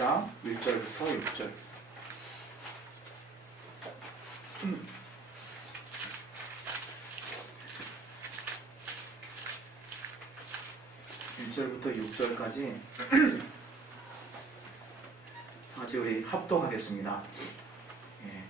4장 1절부터 6절. (1절부터) 6절까지 같이 우리 합독하겠습니다.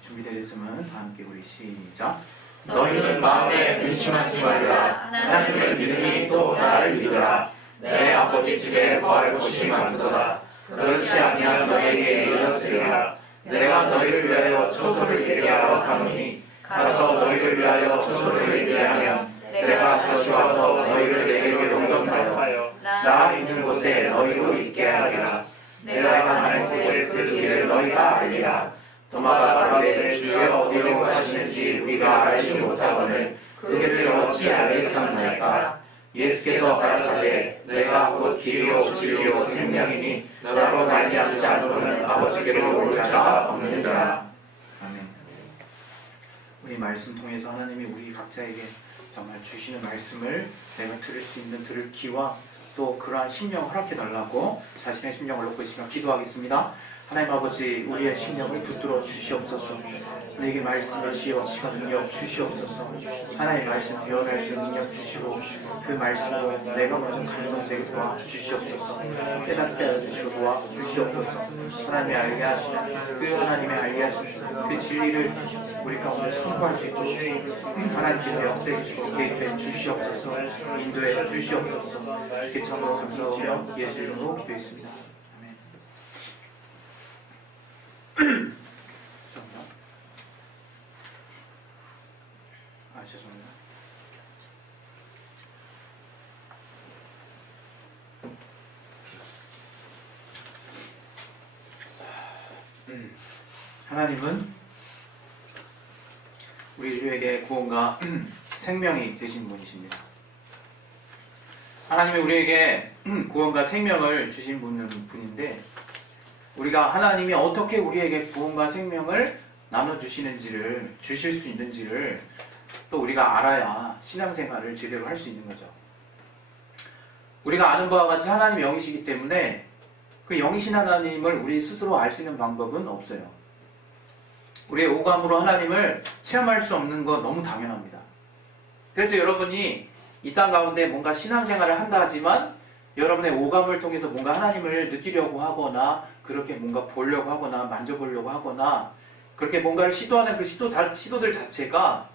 준비되어 있으면 다 함께 우리 시작. 너희는 마음에 근심하지 말라. 하나님을 믿으니 또 나를 믿으라. 내 아버지 집에 거할 곳이 많도다. 그렇지 아니한 너희에게 이르렀으리라. 내가 너희를 위하여 초소를 예비하러 가노니 가서 너희를 위하여 초소를 예비하면 내가 다시 와서 너희를 내게로 영접하여 나 있는 곳에 너희도 있게 하리라. 내가 가는 곳에 그 길을 너희가 알리라. 도마가 가로되 주여 어디로 가시는지 우리가 알지 못하거늘 그 길을 어찌 알겠사옵나이까. 예수께서 가라사대 내가 곧 길이요 진리요 생명이니 나로 말미암지 않고는 아버지께로 올 자가 없느니라. 아멘. 우리 말씀 통해서 하나님이 우리 각자에게 정말 주시는 말씀을 내가 들을 수 있는 들을 귀와 또 그러한 심령을 허락해 달라고 자신의 심령을 놓고 있으며 기도하겠습니다. 하나님 아버지, 우리의 심령을 붙들어 주시옵소서. 내게 말씀을 지어치가 능력 주시옵소서. 하나님의 말씀 배워갈 수 있는 능력 주시고 그 말씀으로 내가 먼저 가는 것을 도와 주시옵소서. 깨닫게 하여 주시고 도와 주시옵소서. 하나님의 알게 하시는 그 하나님의 알게 하시는 그 진리를 우리 가운데 선포할 수 있도록 하나님께서 역사해 주시고 개입해 주시옵소서. 인도해 주시옵소서. 주께 참으로 감사하며 예수 이름으로 기도했습니다. 죄송합니다. 죄송합니다. 하나님은 우리 인류에게 구원과 생명이 되신 분이십니다. 하나님이 우리에게 구원과 생명을 주신 분인데 우리가 하나님이 어떻게 우리에게 구원과 생명을 나눠주시는지를 주실 수 있는지를 또 우리가 알아야 신앙생활을 제대로 할 수 있는 거죠. 우리가 아는 바와 같이 하나님이 영이시기 때문에 그 영이신 하나님을 우리 스스로 알 수 있는 방법은 없어요. 우리의 오감으로 하나님을 체험할 수 없는 거 너무 당연합니다. 그래서 여러분이 이 땅 가운데 뭔가 신앙생활을 한다 하지만 여러분의 오감을 통해서 뭔가 하나님을 느끼려고 하거나 그렇게 뭔가 보려고 하거나 만져보려고 하거나 그렇게 뭔가를 시도하는 그 시도들 자체가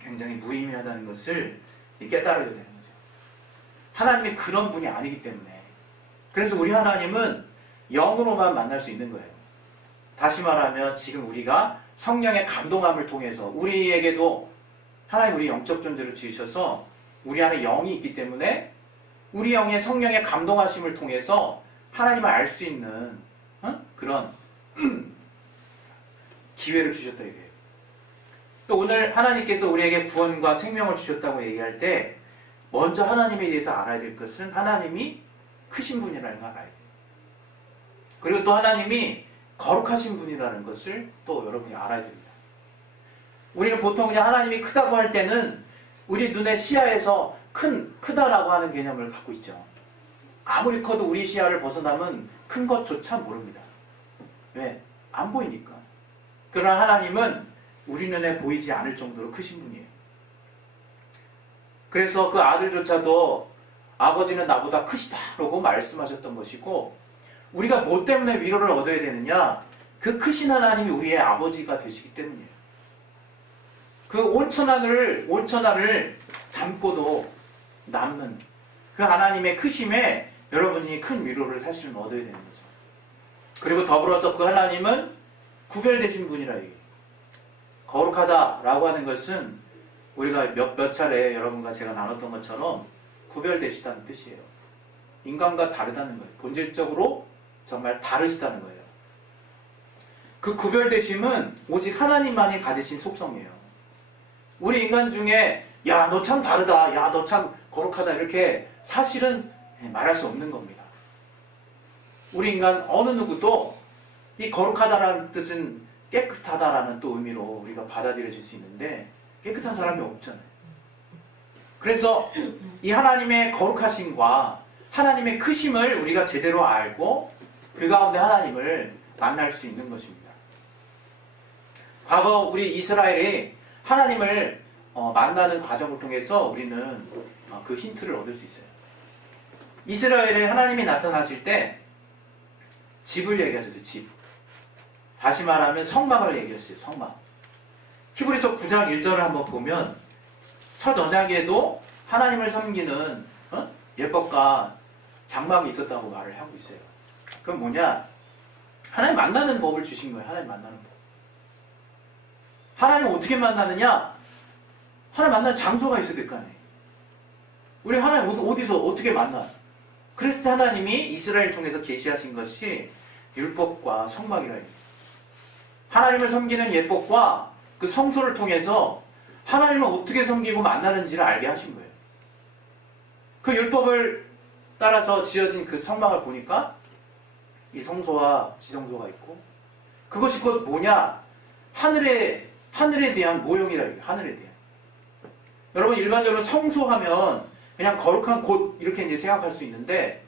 굉장히 무의미하다는 것을 깨달아야 되는 거죠. 하나님이 그런 분이 아니기 때문에. 그래서 우리 하나님은 영으로만 만날 수 있는 거예요. 다시 말하면 지금 우리가 성령의 감동함을 통해서 우리에게도 하나님 우리 영적 존재로 지으셔서 우리 안에 영이 있기 때문에 우리 영의 성령의 감동하심을 통해서 하나님을 알 수 있는 그런 기회를 주셨다 이거예요. 오늘 하나님께서 우리에게 구원과 생명을 주셨다고 얘기할 때 먼저 하나님에 대해서 알아야 될 것은 하나님이 크신 분이라는 걸 알아야 돼요. 그리고 또 하나님이 거룩하신 분이라는 것을 또 여러분이 알아야 됩니다. 우리는 보통 그냥 하나님이 크다고 할 때는 우리 눈의 시야에서 크다라고 하는 개념을 갖고 있죠. 아무리 커도 우리 시야를 벗어나면 큰 것조차 모릅니다. 왜? 안 보이니까. 그러나 하나님은 우리 눈에 보이지 않을 정도로 크신 분이에요. 그래서 그 아들조차도 아버지는 나보다 크시다라고 말씀하셨던 것이고 우리가 뭐 때문에 위로를 얻어야 되느냐? 그 크신 하나님이 우리의 아버지가 되시기 때문이에요. 그 온천하를 담고도 남는 그 하나님의 크심에 여러분이 큰 위로를 사실은 얻어야 되는 거죠. 그리고 더불어서 그 하나님은 구별되신 분이라 얘기해요. 거룩하다라고 하는 것은 우리가 몇 차례 여러분과 제가 나눴던 것처럼 구별되시다는 뜻이에요. 인간과 다르다는 거예요. 본질적으로 정말 다르시다는 거예요. 그 구별되심은 오직 하나님만이 가지신 속성이에요. 우리 인간 중에 야, 너 참 다르다. 야, 너 참 거룩하다. 이렇게 사실은 말할 수 없는 겁니다. 우리 인간 어느 누구도 이 거룩하다라는 뜻은 깨끗하다라는 또 의미로 우리가 받아들여질 수 있는데 깨끗한 사람이 없잖아요. 그래서 이 하나님의 거룩하심과 하나님의 크심을 우리가 제대로 알고 그 가운데 하나님을 만날 수 있는 것입니다. 과거 우리 이스라엘이 하나님을 만나는 과정을 통해서 우리는 그 힌트를 얻을 수 있어요. 이스라엘에 하나님이 나타나실 때 집을 얘기하셨어요. 집. 다시 말하면 성막을 얘기했어요. 성막. 히브리서 9장 1절을 한번 보면 첫 언약에도 하나님을 섬기는 예법과 장막이 있었다고 말을 하고 있어요. 그건 뭐냐? 하나님 만나는 법을 주신 거예요. 하나님 만나는 법. 하나님을 어떻게 만나느냐? 하나님 만나는 장소가 있어야 될 거 아니에요. 우리 하나님 어디서 어떻게 만나? 그랬을 때 하나님이 이스라엘 통해서 계시하신 것이 율법과 성막이라 해요. 하나님을 섬기는 예법과 그 성소를 통해서 하나님을 어떻게 섬기고 만나는지를 알게 하신 거예요. 그 율법을 따라서 지어진 그 성막을 보니까 이 성소와 지성소가 있고 그것이 곧 뭐냐? 하늘에 대한 모형이라 해요. 하늘에 대한. 여러분 일반적으로 성소하면 그냥 거룩한 곳 이렇게 이제 생각할 수 있는데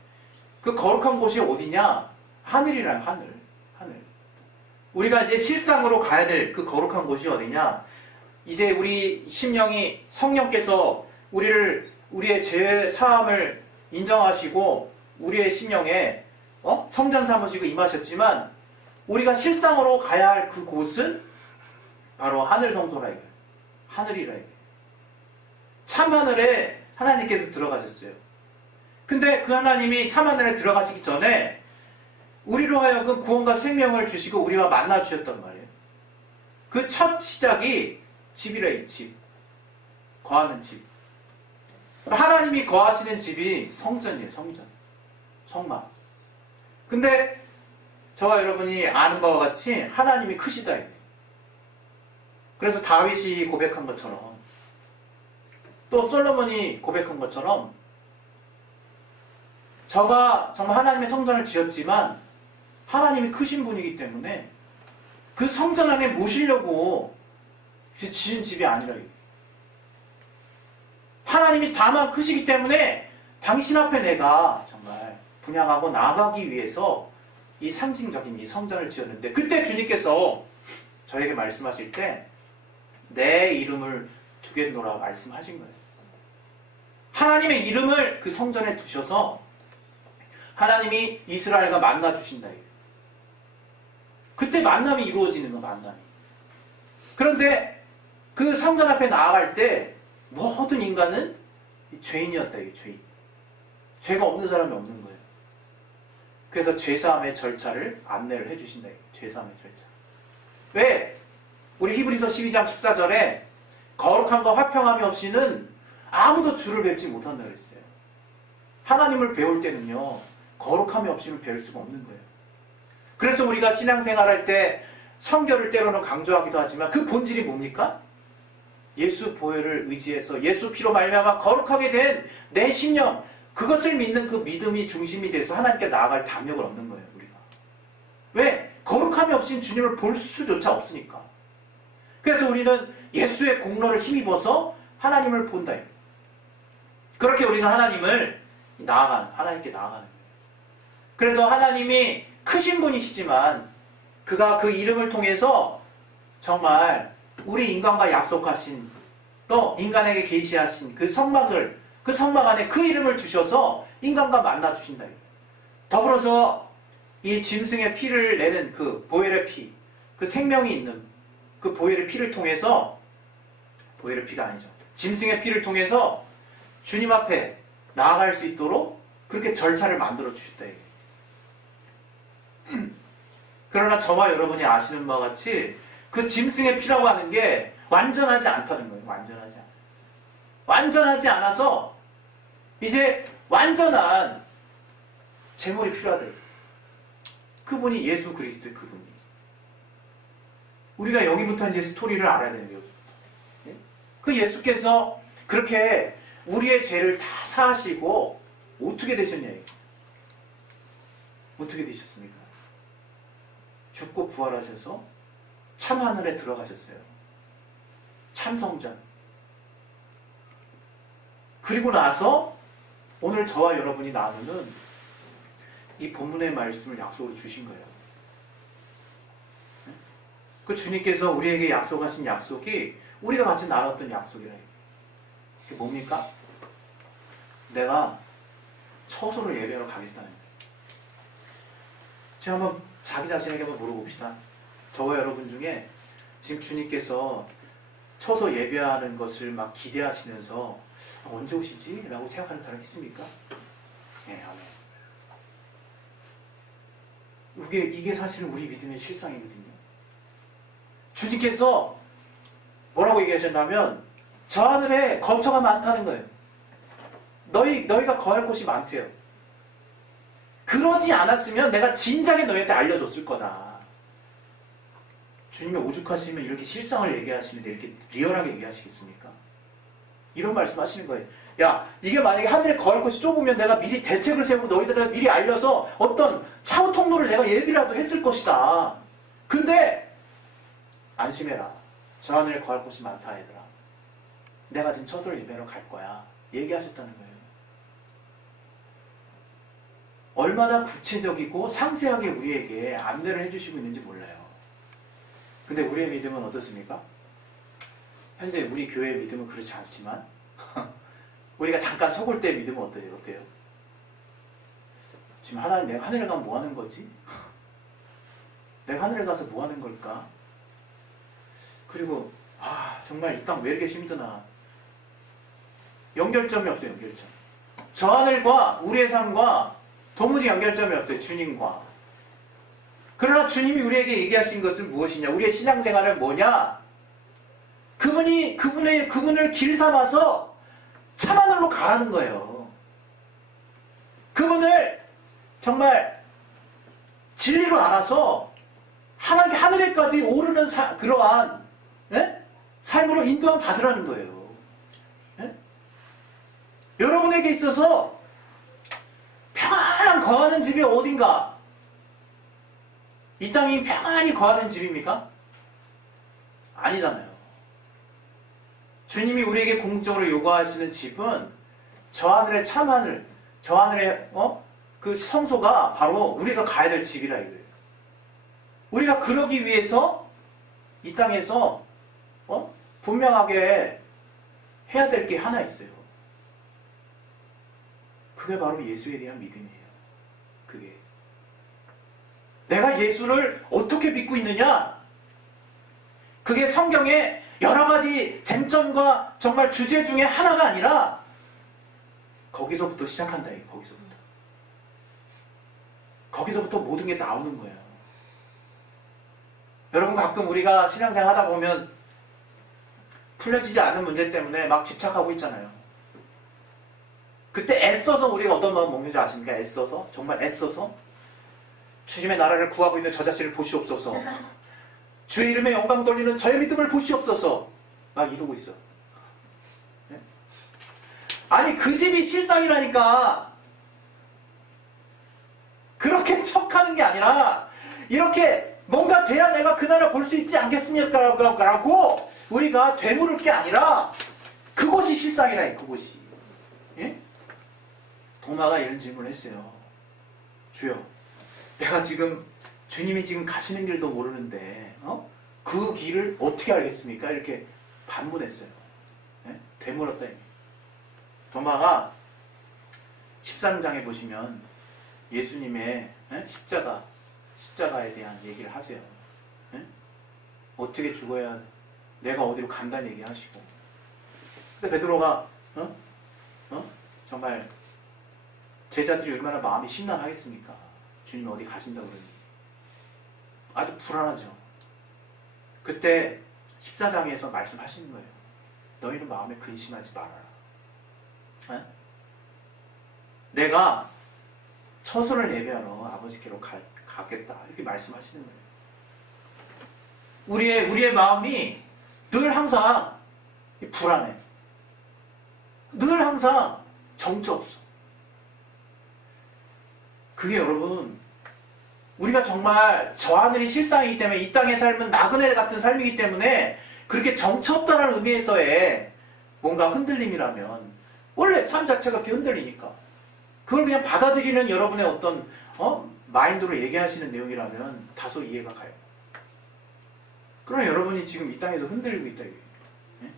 그 거룩한 곳이 어디냐? 하늘이라는 하늘. 우리가 이제 실상으로 가야 될 그 거룩한 곳이 어디냐? 이제 우리 심령이 성령께서 우리의 죄 사함을 인정하시고 우리의 심령에 성전 삼으시고 임하셨지만 우리가 실상으로 가야 할 그 곳은 바로 하늘 성소라 이거예요. 하늘이라 이거예요. 참 하늘에 하나님께서 들어가셨어요. 근데 그 하나님이 참 하늘에 들어가시기 전에 우리로 하여금 구원과 생명을 주시고 우리와 만나 주셨단 말이에요. 그 첫 시작이 집이래요. 집. 거하는 집. 하나님이 거하시는 집이 성전이에요. 성전. 성막. 근데 저와 여러분이 아는 바와 같이 하나님이 크시다 이거예요. 그래서 다윗이 고백한 것처럼 또 솔로몬이 고백한 것처럼 저가 정말 하나님의 성전을 지었지만 하나님이 크신 분이기 때문에 그 성전 안에 모시려고 지은 집이 아니라 이거예요. 하나님이 다만 크시기 때문에 당신 앞에 내가 정말 분양하고 나아가기 위해서 이 상징적인 이 성전을 지었는데 그때 주님께서 저에게 말씀하실 때 내 이름을 두겠노라 말씀하신 거예요. 하나님의 이름을 그 성전에 두셔서 하나님이 이스라엘과 만나 주신다. 그때 만남이 이루어지는 거 만남이. 그런데 그 성전 앞에 나아갈 때 모든 인간은 죄인이었다. 이게 죄인. 죄가 없는 사람이 없는 거예요. 그래서 죄사함의 절차를 안내를 해주신다. 죄사함의 절차. 왜? 우리 히브리서 12장 14절에 거룩함과 화평함이 없이는 아무도 주를 뵙지 못한다 그랬어요. 하나님을 배울 때는요. 거룩함이 없이는 배울 수가 없는 거예요. 그래서 우리가 신앙생활할 때 성결을 때로는 강조하기도 하지만 그 본질이 뭡니까? 예수 보혈을 의지해서 예수 피로 말미암아 거룩하게 된 내 심령 그것을 믿는 그 믿음이 중심이 돼서 하나님께 나아갈 담력을 얻는 거예요. 우리가. 왜? 거룩함이 없이는 주님을 볼 수조차 없으니까. 그래서 우리는 예수의 공로를 힘입어서 하나님을 본다. 그렇게 우리가 하나님께 나아가는 거예요. 그래서 하나님이 크신 분이시지만 그가 그 이름을 통해서 정말 우리 인간과 약속하신 또 인간에게 계시하신 그 성막 안에 그 이름을 주셔서 인간과 만나 주신다. 더불어서 이 짐승의 피를 내는 그 보혈의 피, 그 생명이 있는 그 보혈의 피를 통해서 보혈의 피가 아니죠. 짐승의 피를 통해서 주님 앞에 나아갈 수 있도록 그렇게 절차를 만들어 주셨다. 그러나 저와 여러분이 아시는 바와 같이 그 짐승의 피라고 하는 게 완전하지 않다는 거예요. 완전하지 않아서 이제 완전한 제물이 필요하다. 그분이 예수 그리스도의 그분이. 우리가 여기부터 이제 스토리를 알아야 되는 거예요. 그 예수께서 그렇게 우리의 죄를 다 사하시고 어떻게 되셨냐. 어떻게 되셨습니까? 죽고 부활하셔서 참 하늘에 들어가셨어요. 참 성전. 그리고 나서 오늘 저와 여러분이 나누는 이 본문의 말씀을 약속으로 주신 거예요. 그 주님께서 우리에게 약속하신 약속이 우리가 같이 나눴던 약속이라. 그게 뭡니까? 내가 처소를 예배하러 가겠다는 거예요. 제가 한번 자기 자신에게 한번 물어봅시다. 저와 여러분 중에 지금 주님께서 처소 예배하는 것을 막 기대하시면서 언제 오시지? 라고 생각하는 사람 있습니까? 네, 아멘. 이게 사실은 우리 믿음의 실상이거든요. 주님께서 뭐라고 얘기하셨냐면 저 하늘에 거처가 많다는 거예요. 너희가 거할 곳이 많대요. 그러지 않았으면 내가 진작에 너희한테 알려줬을 거다. 주님이 오죽하시면 이렇게 실상을 얘기하시는데 이렇게 리얼하게 얘기하시겠습니까? 이런 말씀 하시는 거예요. 야, 이게 만약에 하늘에 거할 곳이 좁으면 내가 미리 대책을 세우고 너희들한테 미리 알려서 어떤 차후 통로를 내가 예비라도 했을 것이다. 근데 안심해라. 저 하늘에 거할 곳이 많다 얘들아. 내가 지금 처소를 예배하러 갈 거야. 얘기하셨다는 거예요. 얼마나 구체적이고 상세하게 우리에게 안내를 해주시고 있는지 몰라요. 근데 우리의 믿음은 어떻습니까? 현재 우리 교회의 믿음은 그렇지 않지만 우리가 잠깐 속을 때 믿음은 어때요? 지금 하나님 내가 하늘에 가면 뭐 하는 거지? 내가 하늘에 가서 뭐 하는 걸까? 그리고 정말 이 땅 왜 이렇게 힘드나? 연결점이 없어요. 연결점. 저 하늘과 우리의 삶과 도무지 연결점이 없어요. 주님과. 그러나 주님이 우리에게 얘기하신 것은 무엇이냐? 우리의 신앙생활은 뭐냐? 그분을 길 삼아서 참하늘로 가라는 거예요. 그분을 정말 진리로 알아서 하늘에까지 오르는 그러한 삶으로 인도함 받으라는 거예요. 여러분에게 있어서 평안한 거하는 집이 어딘가? 이 땅이 평안히 거하는 집입니까? 아니잖아요. 주님이 우리에게 궁극적으로 요구하시는 집은 저 하늘의 참하늘, 저 하늘의 그 성소가 바로 우리가 가야 될 집이라 이거예요. 우리가 그러기 위해서 이 땅에서 분명하게 해야 될 게 하나 있어요. 그게 바로 예수에 대한 믿음이에요. 그게. 내가 예수를 어떻게 믿고 있느냐? 그게 성경의 여러 가지 쟁점과 정말 주제 중에 하나가 아니라 거기서부터 시작한다. 거기서부터 모든 게 나오는 거예요. 여러분 가끔 우리가 신앙생활 하다 보면 풀려지지 않는 문제 때문에 막 집착하고 있잖아요. 그때 애써서 우리가 어떤 마음 먹는지 아십니까? 애써서? 정말 애써서? 주님의 나라를 구하고 있는 저 자신을 보시옵소서. 주의 이름에 영광 돌리는 저의 믿음을 보시옵소서. 막 이러고 있어. 네? 아니 그 집이 실상이라니까. 그렇게 척하는 게 아니라 이렇게 뭔가 돼야 내가 그 나라 볼 수 있지 않겠습니까? 라고 우리가 되물을 게 아니라 그곳이 실상이라. 그곳이. 예? 도마가 이런 질문을 했어요. 주여, 내가 지금 주님이 지금 가시는 길도 모르는데 그 길을 어떻게 알겠습니까? 이렇게 반문했어요. 예? 되물었다. 도마가 13장에 보시면 예수님의 십자가에 대한 얘기를 하세요. 예? 어떻게 죽어야 내가 어디로 간다는 얘기 하시고. 근데 베드로가 정말 제자들이 얼마나 마음이 심란하겠습니까? 주님이 어디 가신다 그러니 아주 불안하죠. 그때 14장에서 말씀하시는 거예요. 너희는 마음에 근심하지 말아라. 내가 처소를 예배하러 아버지께로 가겠다. 이렇게 말씀하시는 거예요. 우리의 마음이 늘 항상 불안해. 늘 항상 정처 없어. 그게 여러분, 우리가 정말 저 하늘이 실상이기 때문에 이 땅의 삶은 나그네 같은 삶이기 때문에 그렇게 정처 없다는 의미에서의 뭔가 흔들림이라면 원래 삶 자체가 그렇게 흔들리니까 그걸 그냥 받아들이는 여러분의 어떤 마인드로 얘기하시는 내용이라면 다소 이해가 가요. 그럼 여러분이 지금 이 땅에서 흔들리고 있다 이거예요. 예?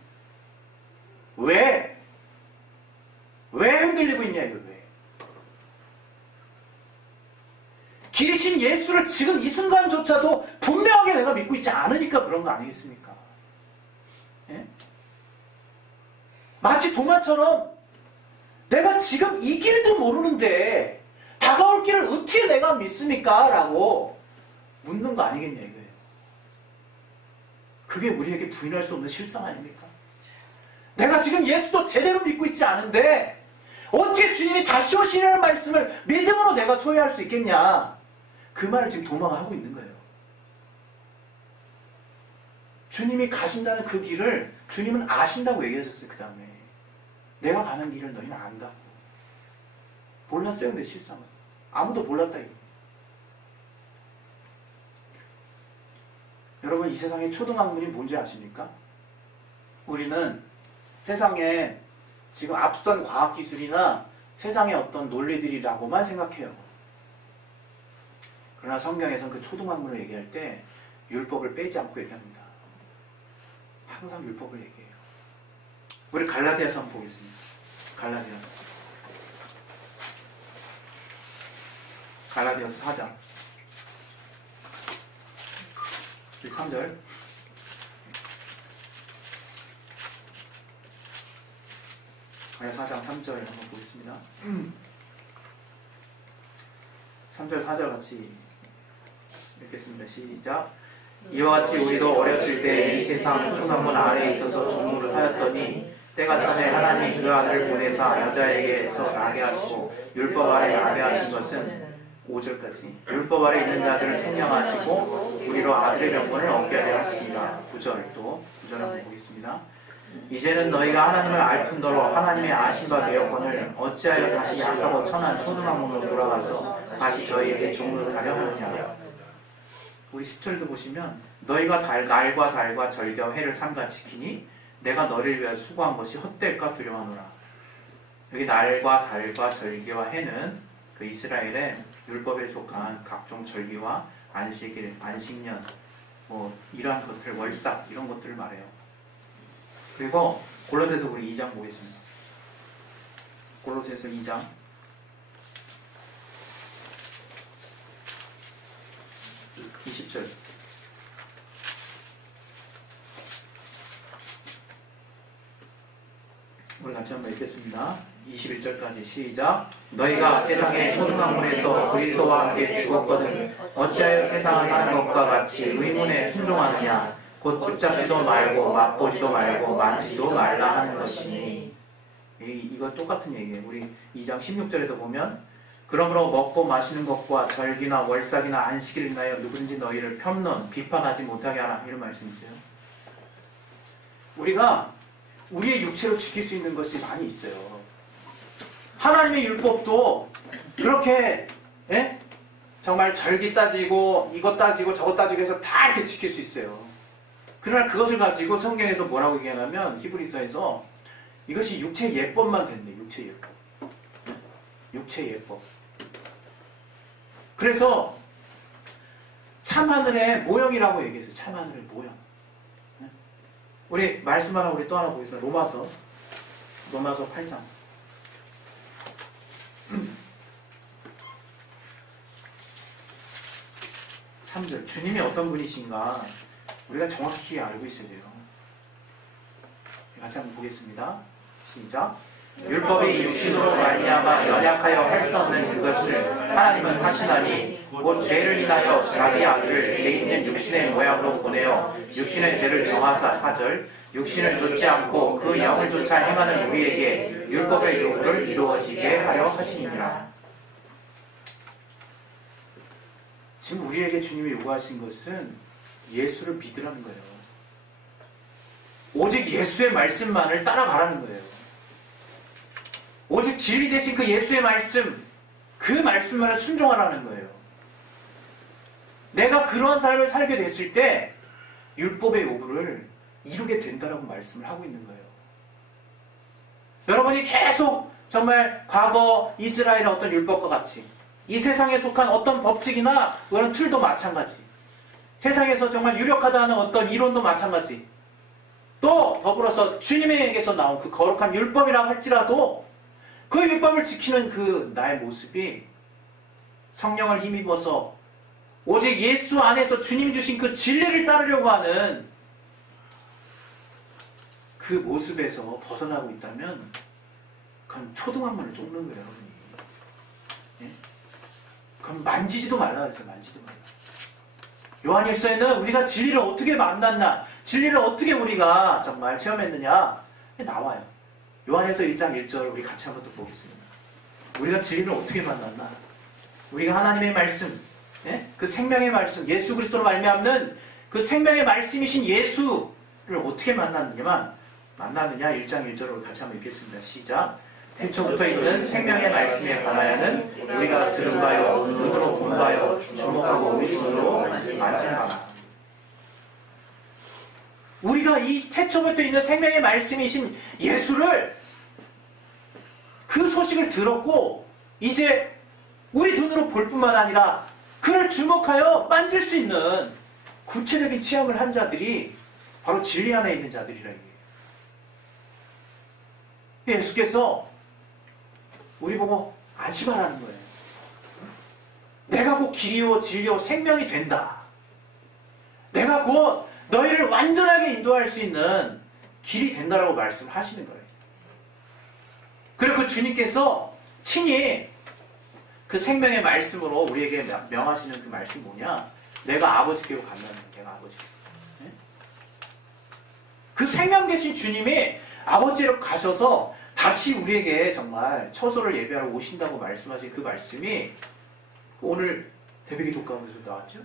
왜? 왜 흔들리고 있냐 이거 왜? 길이신 예수를 지금 이 순간조차도 분명하게 내가 믿고 있지 않으니까 그런 거 아니겠습니까? 예? 마치 도마처럼 내가 지금 이 길도 모르는데 다가올 길을 어떻게 내가 믿습니까? 라고 묻는 거 아니겠냐 이거예요. 그게 우리에게 부인할 수 없는 실상 아닙니까? 내가 지금 예수도 제대로 믿고 있지 않은데 어떻게 주님이 다시 오시라는 말씀을 믿음으로 내가 소유할 수 있겠냐? 그 말을 지금 도마가 하고 있는 거예요. 주님이 가신다는 그 길을 주님은 아신다고 얘기하셨어요. 그 다음에 내가 가는 길을 너희는 안다고. 몰랐어요. 근데 실상은 아무도 몰랐다 이거. 여러분 이 세상의 초등학문이 뭔지 아십니까? 우리는 세상에 지금 앞선 과학기술이나 세상의 어떤 논리들이라고만 생각해요. 그러나 성경에서는 그 초등학문을 얘기할 때 율법을 빼지 않고 얘기합니다. 항상 율법을 얘기해요. 우리 갈라디아서 한번 보겠습니다. 갈라디아서 4장 3절 갈라디아 4장 3절 한번 보겠습니다. 3절 4절 같이 읽겠습니다. 시작. 이와 같이 우리도 어렸을 때 이 세상 초등학문 아래에 있어서 종노를 하였더니 때가 전에 하나님 그 아들을 보내사 여자에게서 나게 하시고 율법 아래 나게 하신 것은 5절까지 율법 아래 있는 자들을 생명하시고 우리로 아들의 명분을 얻게 하려 하십니다. 9절 또 9절 한번 보겠습니다. 이제는 너희가 하나님을 알 뿐더러 하나님의 아신 바 되었거늘 어찌하여 다시 약하고 천한 초등학문으로 돌아가서 다시 저희에게 종을 하려 하느냐. 우리 10절도 보시면 너희가 날과 달과 절기와 해를 삼가 지키니 내가 너를 위하여 수고한 것이 헛될까 두려워하노라. 여기 날과 달과 절기와 해는 그 이스라엘의 율법에 속한 각종 절기와 안식일, 안식년 뭐 이러한 것들, 월삭 이런 것들을 말해요. 그리고 골로새서 우리 2장 보겠습니다. 골로새서 2장 20절 우리 같이 한번 읽겠습니다. 21절까지 시작. 너희가 세상의 초등학문에서 그리스도와 함께 죽었거든 어찌하여 세상을 사는 것과 같이 의문에 순종하느냐. 곧 붙잡지도 말고 맛보지도 말고 만지도 말라 하는 것이니. 이거 똑같은 얘기예요. 우리 2장 16절에도 보면 그러므로 먹고 마시는 것과 절기나 월삭이나 안식일을 인하여 누구든지 너희를 폄론 비판하지 못하게 하라 이런 말씀이 있어요. 우리가 우리의 육체로 지킬 수 있는 것이 많이 있어요. 하나님의 율법도 그렇게 정말 절기 따지고 이것 따지고 저것 따지고 해서 다 이렇게 지킬 수 있어요. 그러나 그것을 가지고 성경에서 뭐라고 얘기하냐면 히브리서에서 이것이 육체 예법만 된대. 육체 예법. 육체 예법. 그래서 참하늘의 모형이라고 얘기해서 참하늘의 모형. 우리 말씀 하나 우리 또 하나 보겠습니다. 로마서 8장 3절 주님이 어떤 분이신가 우리가 정확히 알고 있어야 돼요. 같이 한번 보겠습니다. 시작. 율법이 육신으로 말미암아 연약하여 할 수 없는 그것을 하나님은 하시나니 곧 죄를 인하여 자기 아들을 죄 있는 육신의 모양으로 보내어 육신의 죄를 정하사 4절 육신을 좇지 않고 그 영을 쫓아 행하는 우리에게 율법의 요구를 이루어지게 하려 하시니라. 지금 우리에게 주님이 요구하신 것은 예수를 믿으라는 거예요. 오직 예수의 말씀만을 따라가라는 거예요. 오직 진리 되신 그 예수의 말씀, 그 말씀만을 순종하라는 거예요. 내가 그러한 삶을 살게 됐을 때 율법의 요구를 이루게 된다라고 말씀을 하고 있는 거예요. 여러분이 계속 정말 과거 이스라엘의 어떤 율법과 같이 이 세상에 속한 어떤 법칙이나 그런 틀도 마찬가지. 세상에서 정말 유력하다는 어떤 이론도 마찬가지. 또 더불어서 주님에게서 나온 그 거룩한 율법이라 할지라도 그 율법을 지키는 그 나의 모습이 성령을 힘입어서 오직 예수 안에서 주님 주신 그 진리를 따르려고 하는 그 모습에서 벗어나고 있다면 그건 초등학문을 쫓는 거예요, 여러분이. 예? 그럼 만지지도 말라 그랬어요. 만지지도 말라. 요한일서에는 우리가 진리를 어떻게 만났나, 진리를 어떻게 우리가 정말 체험했느냐 나와요. 요한일서 1장 1절 우리 같이 한번 또 보겠습니다. 우리가 진리를 어떻게 만났나, 우리가 하나님의 말씀, 예? 그 생명의 말씀, 예수 그리스도로 말미암는 그 생명의 말씀이신 예수를 어떻게 만났느냐 1장 1절을 같이 한번 읽겠습니다. 시작. 태초부터 있는 생명의 말씀에 관하여는 우리가 들은 바요, 눈으로 본 바요, 주목하고 우리 손으로 만진 바라. 우리가 이 태초부터 있는 생명의 말씀이신 예수를, 그 소식을 들었고 이제 우리 눈으로 볼 뿐만 아니라 그를 주목하여 만질 수 있는 구체적인 체험을 한 자들이 바로 진리 안에 있는 자들이라. 예수께서 우리 보고 안심하라는 거예요. 내가 곧 길이요 진리요 생명이 된다. 내가 곧 너희를 완전하게 인도할 수 있는 길이 된다라고 말씀하시는 거예요. 그리고 그 주님께서 친히 그 생명의 말씀으로 우리에게 명하시는 그 말씀이 뭐냐? 내가 아버지께로 간다는 거예요. 내가 아버지께로. 네? 그 생명 계신 주님이 아버지로 가셔서 다시 우리에게 정말 처소를 예배하러 오신다고 말씀하신 그 말씀이 오늘 대배기도 가운데서 나왔죠?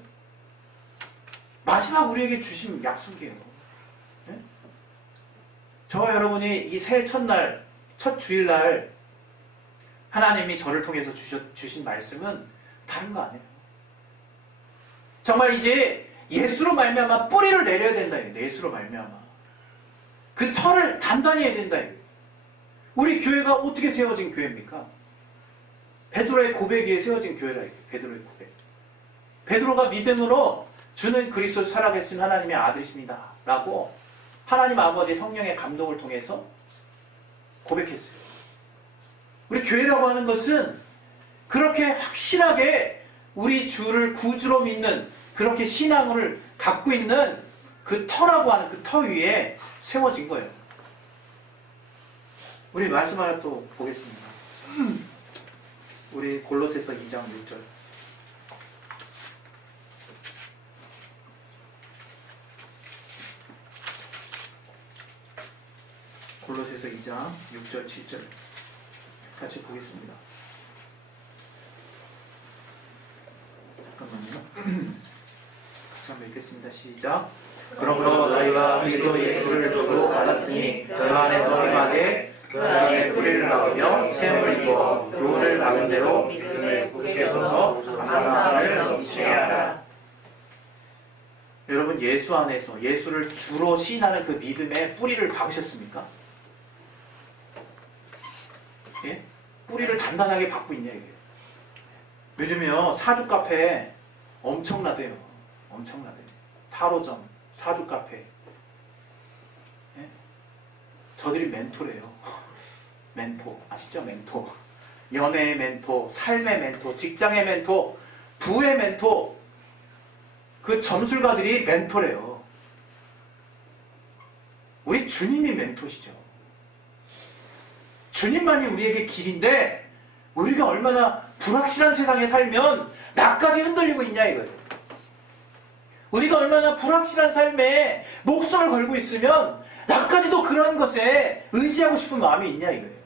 마지막 우리에게 주신 약속이에요. 네? 저와 여러분이 이 새해 첫날, 첫 주일날 하나님이 저를 통해서 주신 말씀은 다른 거 아니에요. 정말 이제 예수로 말미암아 뿌리를 내려야 된다. 예수로 말미암아 그 털을 단단히 해야 된다. 우리 교회가 어떻게 세워진 교회입니까? 베드로의 고백 위에 세워진 교회라. 베드로의 고백. 베드로가 믿음으로 주는 그리스도 살아계신 하나님의 아들이십니다 라고 하나님 아버지 성령의 감동을 통해서 고백했어요. 우리 교회라고 하는 것은 그렇게 확실하게 우리 주를 구주로 믿는 그렇게 신앙을 갖고 있는 그 터라고 하는 그 터 위에 세워진 거예요. 우리 말씀 하나 또 보겠습니다. 우리 골로새서 2장 6절. 골로새서 2장 6절 7절 같이 보겠습니다. 잠깐만요. 같이 한번 읽겠습니다. 시작. 그러므로 너희가 그리스도 예수를 주로 받았으니 그 안에서 행하되 그 안에 뿌리를 박으며 세움을 입어 교훈을 받은 대로 믿음에 굳게 서서 감사함을 넘치게 하라. 여러분, 예수 안에서 예수를 주로 시인하는 그 믿음에 뿌리를 박으셨습니까? 예? 뿌리를 단단하게 박고 있냐 이게. 요즘에요 사주 카페 엄청나대요. 엄청나대. 타로점, 사주 카페. 예? 저들이 멘토래요. 멘토 아시죠? 멘토. 연애의 멘토, 삶의 멘토, 직장의 멘토, 부의 멘토. 그 점술가들이 멘토래요. 우리 주님이 멘토시죠. 주님만이 우리에게 길인데 우리가 얼마나 불확실한 세상에 살면 나까지 흔들리고 있냐 이거예요. 우리가 얼마나 불확실한 삶에 목숨을 걸고 있으면 나까지도 그런 것에 의지하고 싶은 마음이 있냐 이거예요.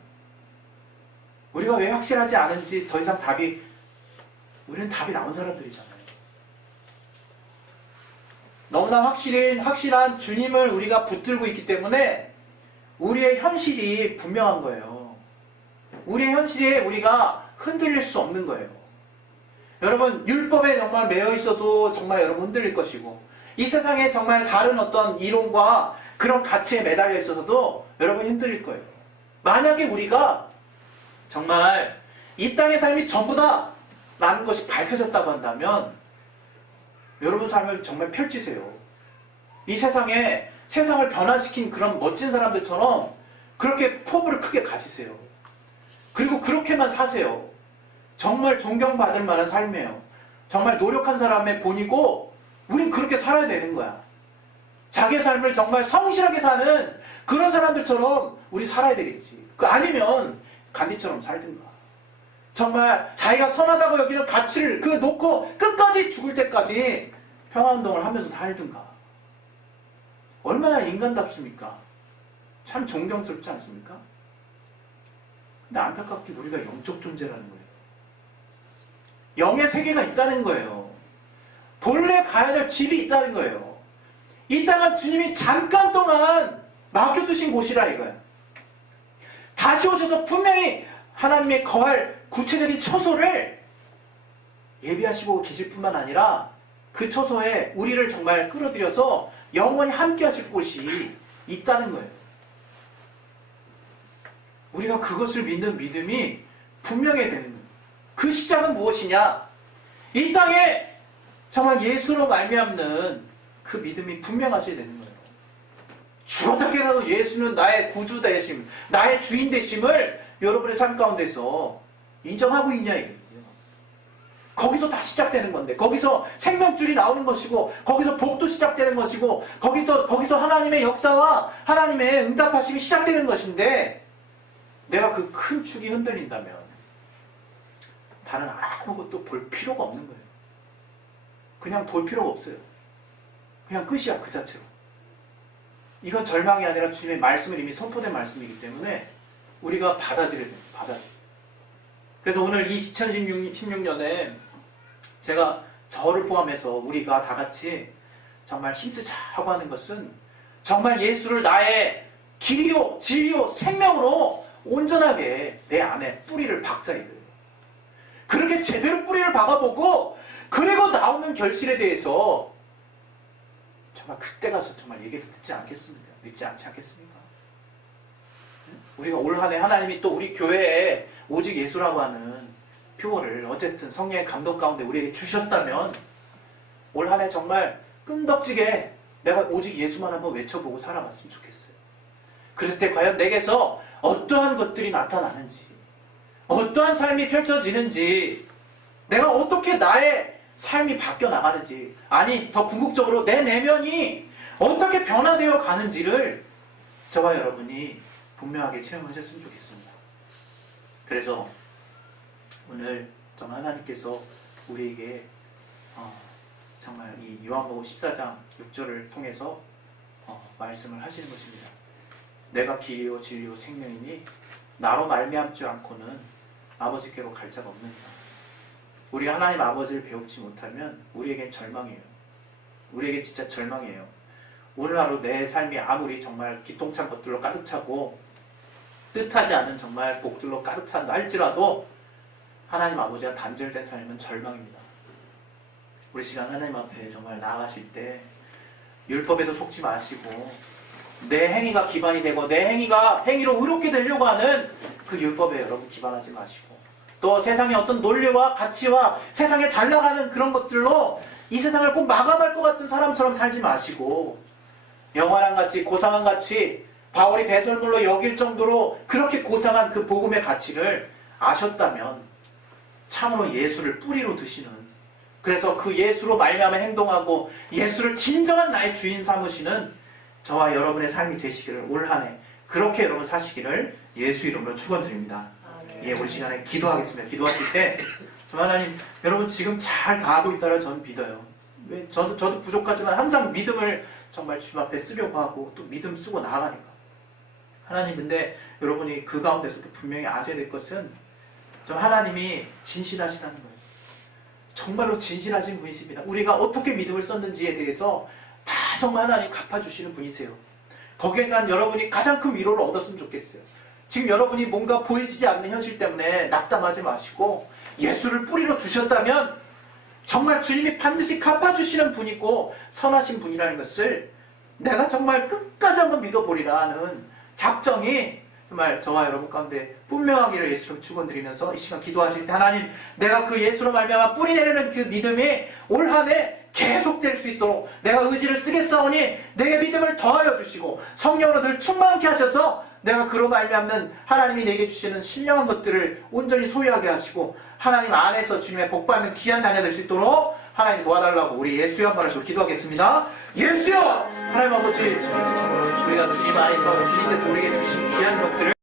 우리가 왜 확실하지 않은지 더 이상 우리는 답이 나온 사람들이잖아요. 너무나 확실한 주님을 우리가 붙들고 있기 때문에 우리의 현실이 분명한 거예요. 우리의 현실에 우리가 흔들릴 수 없는 거예요. 여러분, 율법에 정말 매여 있어도 정말 여러분 흔들릴 것이고, 이 세상에 정말 다른 어떤 이론과 그런 가치에 매달려 있어서도 여러분 흔들릴 거예요. 만약에 우리가 정말 이 땅의 삶이 전부다, 라는 것이 밝혀졌다고 한다면 여러분 삶을 정말 펼치세요. 이 세상에 세상을 변화시킨 그런 멋진 사람들처럼 그렇게 포부를 크게 가지세요. 그리고 그렇게만 사세요. 정말 존경받을 만한 삶이에요. 정말 노력한 사람의 본이고 우린 그렇게 살아야 되는 거야. 자기의 삶을 정말 성실하게 사는 그런 사람들처럼 우리 살아야 되겠지. 아니면 간디처럼 살든가. 정말 자기가 선하다고 여기는 가치를 놓고 끝까지 죽을 때까지 평화운동을 하면서 살든가. 얼마나 인간답습니까? 참 존경스럽지 않습니까? 근데 안타깝게 우리가 영적 존재라는 거예요. 영의 세계가 있다는 거예요. 본래 가야 될 집이 있다는 거예요. 이 땅은 주님이 잠깐 동안 맡겨두신 곳이라 이거예요. 다시 오셔서 분명히 하나님의 거할 구체적인 처소를 예비하시고 계실 뿐만 아니라 그 처소에 우리를 정말 끌어들여서 영원히 함께 하실 곳이 있다는 거예요. 우리가 그것을 믿는 믿음이 분명해야 되는 거예요. 그 시작은 무엇이냐? 이 땅에 정말 예수로 말미암는 그 믿음이 분명하셔야 되는 거예요. 어떻게라도 예수는 나의 구주 되심, 나의 주인 되심을 여러분의 삶 가운데서 인정하고 있냐 이거예요. 거기서 다 시작되는 건데, 거기서 생명줄이 나오는 것이고, 거기서 복도 시작되는 것이고, 거기서 하나님의 역사와 하나님의 응답하심이 시작되는 것인데, 내가 그 큰 축이 흔들린다면 다른 아무것도 볼 필요가 없는 거예요. 그냥 볼 필요가 없어요. 그냥 끝이야, 그 자체로. 이건 절망이 아니라 주님의 말씀을 이미 선포된 말씀이기 때문에 우리가 받아들여야 돼요. 그래서 오늘 이 2016년에 제가 저를 포함해서 우리가 다 같이 정말 힘쓰자고 하는 것은 정말 예수를 나의 길이요, 진리요, 생명으로 온전하게 내 안에 뿌리를 박자 이거예요. 그렇게 제대로 뿌리를 박아보고 그리고 나오는 결실에 대해서 정말 그때 가서 정말 얘기를 듣지 않겠습니까? 믿지 않지 않겠습니까? 우리가 올 한 해 하나님이 또 우리 교회에 오직 예수라고 하는 표어를 어쨌든 성령의 감동 가운데 우리에게 주셨다면 올 한 해 정말 끈덕지게 내가 오직 예수만 한번 외쳐보고 살아봤으면 좋겠어요. 그럴 때 과연 내게서 어떠한 것들이 나타나는지, 어떠한 삶이 펼쳐지는지, 내가 어떻게 나의 삶이 바뀌어 나가는지, 아니 더 궁극적으로 내 내면이 어떻게 변화되어 가는지를 저와 여러분이 분명하게 체험하셨으면 좋겠습니다. 그래서 오늘 정말 하나님께서 우리에게 정말 이 요한복음 14장 6절을 통해서 말씀을 하시는 것입니다. 내가 길이요 진리요 생명이니 나로 말미암지 않고는 아버지께로 갈 자가 없느니라. 우리 하나님 아버지를 배우지 못하면 우리에겐 절망이에요. 우리에게 진짜 절망이에요. 오늘 하루 내 삶이 아무리 정말 기똥찬 것들로 가득 차고 뜻하지 않은 정말 복들로 가득 찬다 할지라도 하나님 아버지와 단절된 삶은 절망입니다. 우리 시간 하나님 앞에 정말 나아가실 때 율법에도 속지 마시고 내 행위가 기반이 되고 내 행위로 의롭게 되려고 하는 그 율법에 여러분 기반하지 마시고 또 세상의 어떤 논리와 가치와 세상에 잘 나가는 그런 것들로 이 세상을 꼭 마감할 것 같은 사람처럼 살지 마시고 영원한 가치, 고상한 가치, 바울이 배설물로 여길 정도로 그렇게 고상한 그 복음의 가치를 아셨다면 참으로 예수를 뿌리로 두시는, 그래서 그 예수로 말미암아 행동하고 예수를 진정한 나의 주인 삼으시는 저와 여러분의 삶이 되시기를 올 한 해 그렇게 여러분 사시기를 예수 이름으로 축원드립니다. 예, 우리 시간에 기도하겠습니다. 기도하실 때 하나님, 여러분 지금 잘 가고 있다를 저는 믿어요. 왜? 저도 부족하지만 항상 믿음을 정말 주님 앞에 쓰려고 하고 또 믿음 쓰고 나아가니까. 하나님, 근데 여러분이 그 가운데서도 분명히 아셔야 될 것은 좀 하나님이 진실하시다는 거예요. 정말로 진실하신 분이십니다. 우리가 어떻게 믿음을 썼는지에 대해서 다 정말 하나님 갚아주시는 분이세요. 거기에 난 여러분이 가장 큰 위로를 얻었으면 좋겠어요. 지금 여러분이 뭔가 보이지 않는 현실 때문에 낙담하지 마시고 예수를 뿌리로 두셨다면 정말 주님이 반드시 갚아주시는 분이고 선하신 분이라는 것을 내가 정말 끝까지 한번 믿어보리라 하는 작정이 정말 저와 여러분 가운데 분명하기를 예수로 축원드리면서 이 시간 기도하실 때 하나님 내가 그 예수로 말미암아 뿌리 내리는 그 믿음이 올 한 해 계속될 수 있도록 내가 의지를 쓰겠사오니 내게 믿음을 더하여 주시고 성령으로 늘 충만케 하셔서 내가 그로 말미암는 하나님이 내게 주시는 신령한 것들을 온전히 소유하게 하시고 하나님 안에서 주님의 복받는 귀한 자녀 될 수 있도록 하나님 도와달라고 우리 예수의 한 말을 기도하겠습니다. 예수여! 하나님 아버지 우리가 주님 안에서 주님께서 우리에게 주신 귀한 것들을